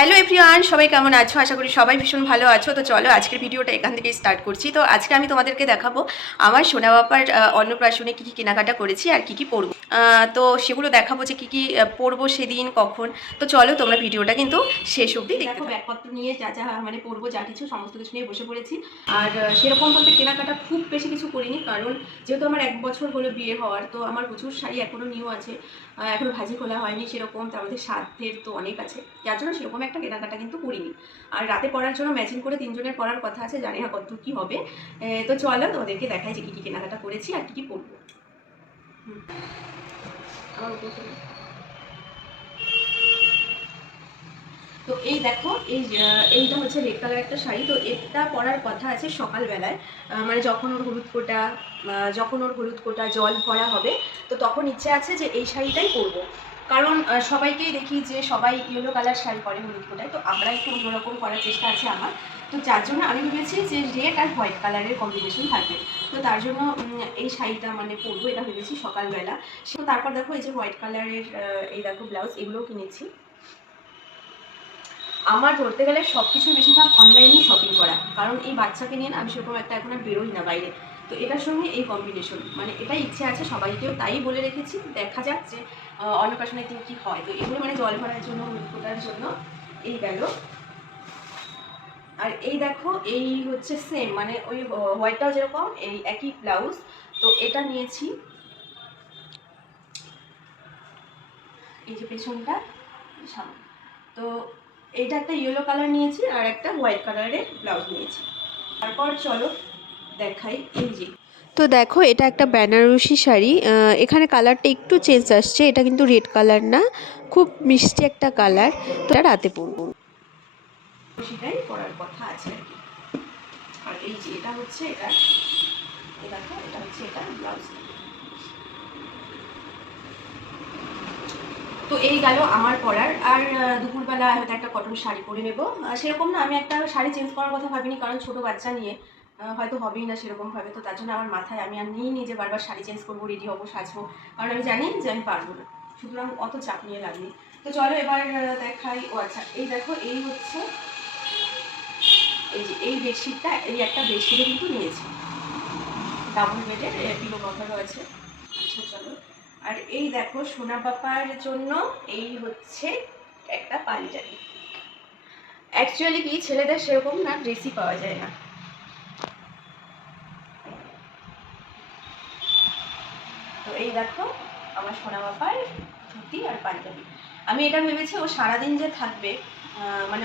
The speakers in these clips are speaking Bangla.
হ্যালো এভরিওয়ান, সবাই কেমন আছো? আশা করি সবাই ভীষণ ভালো আছো। তো চলো আজকের ভিডিওটা এখান থেকেই স্টার্ট করছি। তো আজকে আমি তোমাদেরকে দেখাবো আমার সোনা বাবার অন্নপ্রাশনে কী কী কেনাকাটা করেছি আর কী কী পরবো। তো সেগুলো দেখাবো যে কী কী পরবো সেদিন কখন। তো চলো তোমরা ভিডিওটা কিন্তু শেষ অবধি দেখো। ব্যাগপত্র নিয়ে যা যা মানে পরবো যা কিছু সমস্ত কিছু নিয়ে বসে পড়েছি। আর সেরকম বলতে কেনাকাটা খুব বেশি কিছু করিনি, কারণ যেহেতু আমার 1 বছর হলো বিয়ে হওয়ার, তো আমার প্রচুর শাড়ি এখনও নিউ আছে, এখনও ভাজি খোলা হয়নি সেরকম। তার মধ্যে সাধ্যের তো অনেক আছে, যার জন্য সেরকম একটা কেনাকাটা কিন্তু করিনি। আর রাতে পরার জন্য ম্যাচিং করে 3 জনের পরার কথা আছে, জানি না কত কী হবে। তো চলো তোমাদেরকে দেখাই যে কী কী কেনাকাটা করেছি আর কী কী পরবো। আমার উপর তো এই দেখো, এইটা হচ্ছে রেড কালার একটা শাড়ি। তো এটা পরার কথা আছে সকালবেলায়, মানে যখন ওর হলুদ কোটা জল ভরা হবে, তো তখন ইচ্ছে আছে যে এই শাড়িটাই পরবো। কারণ সবাইকেই দেখি যে সবাই ইয়েলো কালার শাড়ি পরে হলুদ কোটায়, তো আমরা একটু অন্যরকম করার চেষ্টা আছে আমার। তো যার জন্য আমি ভেবেছি যে রেড আর হোয়াইট কালারের কম্বিনেশন থাকবে, তো তার জন্য এই শাড়িটা মানে পরবো, এটা ভেবেছি সকালবেলা। তো তারপর দেখো এই যে হোয়াইট কালারের এই দেখো ব্লাউজ, এগুলোও কিনেছি। আমার ধরতে গেলে সব কিছুই বেশিরভাগ অনলাইনেই শপিং করা, কারণ এই বাচ্চাকে নিয়ে না আমি সেরকম একটা এখন আর বেরোই না বাইরে। তো এটার সঙ্গে এই কম্বিনেশন, মানে এটাই ইচ্ছে আছে সবাইকেও তাই বলে রেখেছি। দেখা যাক যে অন্নপ্রাশনের দিন কী হয়। তো এগুলো মানে জল ভরার জন্য, হলুদ ফোটার জন্য এই গেল। আর এই দেখো, এই হচ্ছে সেম মানে ওই হোয়াইটটাও যেরকম এই একই ব্লাউজ, তো এটা নিয়েছি। এই যে পেছনটা সামনে, তো এইটা একটা ইয়েলো কালার নিয়েছি আর একটা হোয়াইট কালারের ব্লাউজ নিয়েছি। তারপর চলো দেখাই এই যে। তো দেখো এটা একটা বেনারসি শাড়ি, এখানে কালারটা একটু চেঞ্জ আসছে, এটা কিন্তু রেড কালার না, খুব মিষ্টি একটা কালার। তো এটা রাতে পরবো, সেটাই পরার কথা আছে আর কি। আর এই যে এটা হচ্ছে এটা, দেখো এটা হচ্ছে এটা ব্লাউজ। তো এই গেল আমার পরার। আর দুপুরবেলা হয়তো একটা কটন শাড়ি পরে নেবো, সেরকম না আমি একটা শাড়ি চেঞ্জ করার কথা ভাবিনি, কারণ ছোটো বাচ্চা নিয়ে হয়তো হবেই না সেরকমভাবে। তো তার জন্য আমার মাথায় আমি আর নিয়ে যে বারবার শাড়ি চেঞ্জ করবো, রেডি হবো, সাজবো, কারণ আমি জানি যে আমি পারবো না, সুতরাং অত চাপ নিয়ে লাগবে। তো চলো এবার দেখাই। ও আচ্ছা, এই দেখো এই হচ্ছে এই যে এই বেডশিটটা, এই একটা বেডশিটে কিন্তু নিয়েছি, ডাবল বেডের, পিলো কভারও আছে। আচ্ছা চলো। আর এই দেখো সোনা পাপার জন্য এই হচ্ছে একটা পাঞ্জাবি। অ্যাকচুয়ালি কি ছেলেদের সেরকম না ড্রেসই পাওয়া যায় না। তো এই দেখো আমার সোনা বাবার ধুতি আর পাঞ্জাবি। আমি এটা ভেবেছি ও সারাদিন যে থাকবে, মানে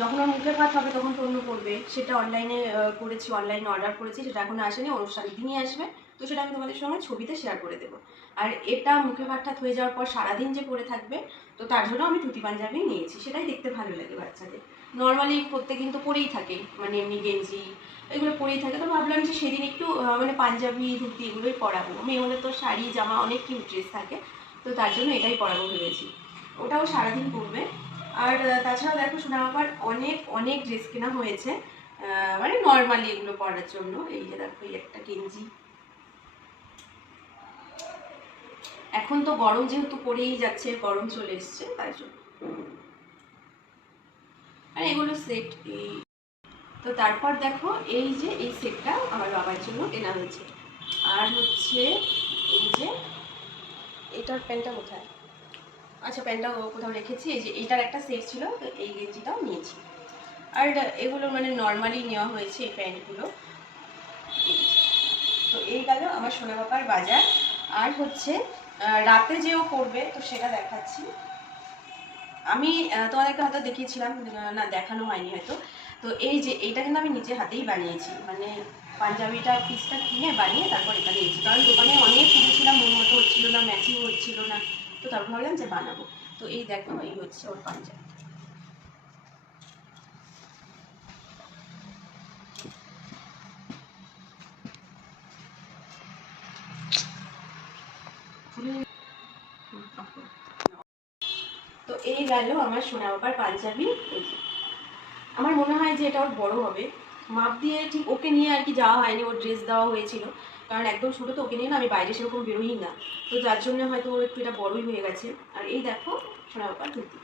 যখন ওর মুখের ভাত হবে তখন তো অন্য করবে, সেটা অনলাইনে করেছি, অনলাইনে অর্ডার করেছি, সেটা এখনো আসেনি, অনুষ্ঠানের দিনই আসবে। তো সেটা আমি তোমাদের সঙ্গে ছবিতে শেয়ার করে দেবো। আর এটা মুখে ভাত টাত হয়ে যাওয়ার পর সারাদিন যে পরে থাকবে, তো তার জন্য আমি ধুতি পাঞ্জাবি নিয়েছি, সেটাই দেখতে ভালো লাগে বাচ্চাদের। নর্মালি প্রত্যেক দিন তো পরেই থাকে, মানে এমনি গেঞ্জি এগুলো পরেই থাকে। তো ভাবলাম যে সেদিন একটু মানে পাঞ্জাবি ধুতি এগুলোই পরাবো, মেয়ে হলে তো শাড়ি জামা অনেক কিউট ড্রেস থাকে, তো তার জন্য এটাই পরাবো ভেবেছি। ওটাও সারাদিন পরবে। আর তাছাড়াও দেখো সোনা বাবার অনেক অনেক ড্রেস কেনা হয়েছে, মানে নর্মালি এগুলো পরার জন্য। এই যে দেখো এই একটা গেঞ্জি, এখন তো গরম যেহেতু পড়েই যাচ্ছে, গরম চলে এসছে তাই জন্য। আর এগুলো সেট এই। তো তারপর দেখো এই যে এই সেটটা আমার বাবার জন্য কেনা হয়েছে। আর হচ্ছে এই যে এটার প্যান্টটা কোথায়, আচ্ছা প্যান্টটা কোথাও রেখেছি। এই যে এইটার একটা সেট ছিল, তো এই গেঞ্জিটাও নিয়েছি। আর এগুলো মানে নর্মালি নেওয়া হয়েছে এই প্যান্টগুলো। তো এই গেল আমার সোনা বাবার বাজার। আর হচ্ছে রাতে যেও করবে, তো সেটা দেখাচ্ছি। আমি তোমাদেরকে হয়তো দেখিয়েছিলাম, না দেখানো হয়নি হয়তো। তো এই যে এইটা কিন্তু আমি নিজে হাতেই বানিয়েছি, মানে পাঞ্জাবিটা পিসটা কিনে বানিয়ে তারপর এটা নিয়েছি, কারণ দোকানে অনেক খুঁজেছিলাম, মন মতো হচ্ছিলো না, ম্যাচিং হচ্ছিল না। তো তারপর ভাবলাম যে বানাবো। তো এই দেখো এই হচ্ছে ওর পাঞ্জাবি। তো এই গেল আমার সোনা বাবার পাঞ্জাবি। এই যে আমার মনে হয় যে এটা ওর বড় হবে, মাপ দিয়ে ঠিক ওকে নিয়ে আর কি যাওয়া হয়নি, ওর ড্রেস দেওয়া হয়েছিল, কারণ একদম ছোটো তো, ওকে নিয়ে না আমি বাইরে সেরকম বেরোই না, তো যার জন্য হয়তো ওর একটু এটা বড়ই হয়ে গেছে। আর এই দেখো সোনা বাবার ধুতি।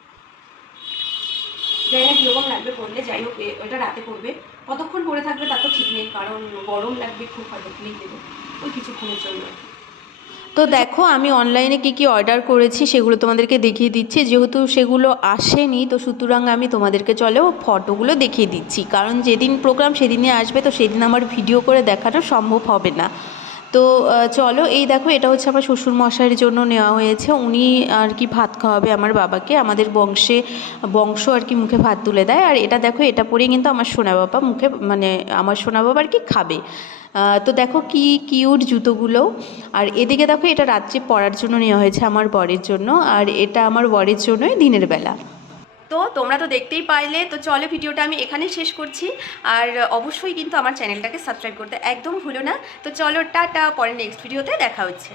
জানি না কীরকম লাগবে পরলে, যাই হোক ওটা রাতে পরবে। কতক্ষণ পরে থাকবে তার তো ঠিক নেই, কারণ গরম লাগবে খুব, হয়তো ক্লিপ দেবো ওই কিছুক্ষণের জন্য। তো দেখো আমি অনলাইনে কি কি অর্ডার করেছি সেগুলো তোমাদেরকে দেখিয়ে দিচ্ছি, যেহেতু সেগুলো আসেনি তো সুতরাং আমি তোমাদেরকে চলো ফটোগুলো দেখিয়ে দিচ্ছি, কারণ যেদিন প্রোগ্রাম সেদিনই আসবে, তো সেদিন আমার ভিডিও করে দেখানো সম্ভব হবে না। তো চলো, এই দেখো এটা হচ্ছে আমার শ্বশুরমশাইয়ের জন্য নেওয়া হয়েছে, উনি আর কি ভাত খাওয়াবে আমার বাবাকে, আমাদের বংশ আর কি মুখে ভাত তুলে দেয়। আর এটা দেখো, এটা পরেই কিন্তু আমার সোনা বাবা মুখে, মানে আমার সোনা বাবা আর কি খাবে। তো দেখো কি কিউট জুতোগুলো। আর এদিকে দেখো, এটা রাত্রে পরার জন্য নেওয়া হয়েছে আমার বরের জন্য, আর এটা আমার বরের জন্যই দিনের বেলা। তো তোমরা তো দেখতেই পাইলে, তো চলো ভিডিওটা আমি এখানেই শেষ করছি। আর অবশ্যই কিন্তু আমার চ্যানেলটাকে সাবস্ক্রাইব করতে একদম ভুলো না। তো চলো টাটা, পরে নেক্সট ভিডিওতে দেখা হচ্ছে।